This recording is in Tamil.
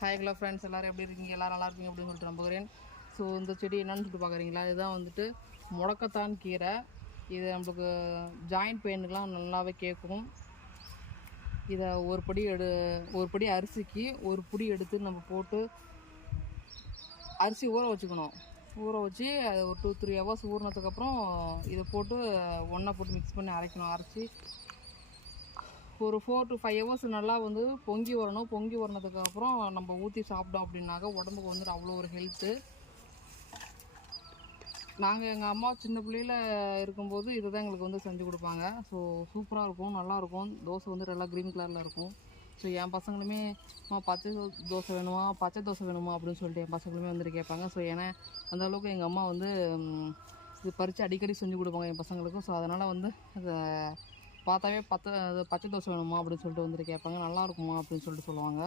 ஹாய் ஹலோ ஃப்ரெண்ட்ஸ், எல்லோரும் எப்படி இருக்கீங்க? எல்லோரும் நல்லா இருப்பீங்க அப்படின்னு சொல்லிட்டு நம்புகிறேன். ஸோ இந்த செடி என்னன்னு சொல்லிட்டு பார்க்குறீங்களா, இதுதான் வந்துட்டு முடக்கத்தான் கீரை. இது நம்மளுக்கு ஜாயிண்ட் பெயினுக்கெலாம் நல்லாவே கேட்கும். இதை ஒரு படி அரிசிக்கு ஒரு பிடி எடுத்து நம்ம போட்டு அரிசி ஊற வச்சுக்கணும். ஊற வச்சு அது ஒரு 2-3 ஹவர்ஸ் ஊறினதுக்கப்புறம் இதை போட்டு ஒன்றா போட்டு மிக்ஸ் பண்ணி அரைக்கணும். அரைச்சி ஒரு 4 to 5 ஹவர்ஸ் நல்லா வந்து பொங்கி வரணும். பொங்கி வரனதுக்கப்புறம் நம்ம ஊற்றி சாப்பிட்டோம் அப்படின்னாக்க உடம்புக்கு வந்துட்டு அவ்வளோ ஒரு ஹெல்த்து. நாங்கள் எங்கள் அம்மா சின்ன பிள்ளையில் இருக்கும்போது இதை தான் எங்களுக்கு வந்து செஞ்சு கொடுப்பாங்க. ஸோ சூப்பராக இருக்கும், நல்லாயிருக்கும். தோசை வந்து நல்லா க்ரீன் கலரில் இருக்கும். ஸோ என் பசங்களுமே பச்சை தோசை வேணுமா, பச்சை தோசை வேணுமா அப்படின்னு சொல்லிட்டு என் பசங்களுமே வந்துட்டு கேட்பாங்க. ஸோ ஏன்னா அந்தளவுக்கு எங்கள் அம்மா வந்து இது பறித்து அடிக்கடி செஞ்சு கொடுப்பாங்க என் பசங்களுக்கும். ஸோ அதனால் வந்து அதை பார்த்தாவே பச்சை தோசை வேணுமா அப்படின்னு சொல்லிட்டு வந்துட்டு கேட்பாங்க. நல்லாயிருக்குமா அப்படின்னு சொல்லிட்டு சொல்லுவாங்க.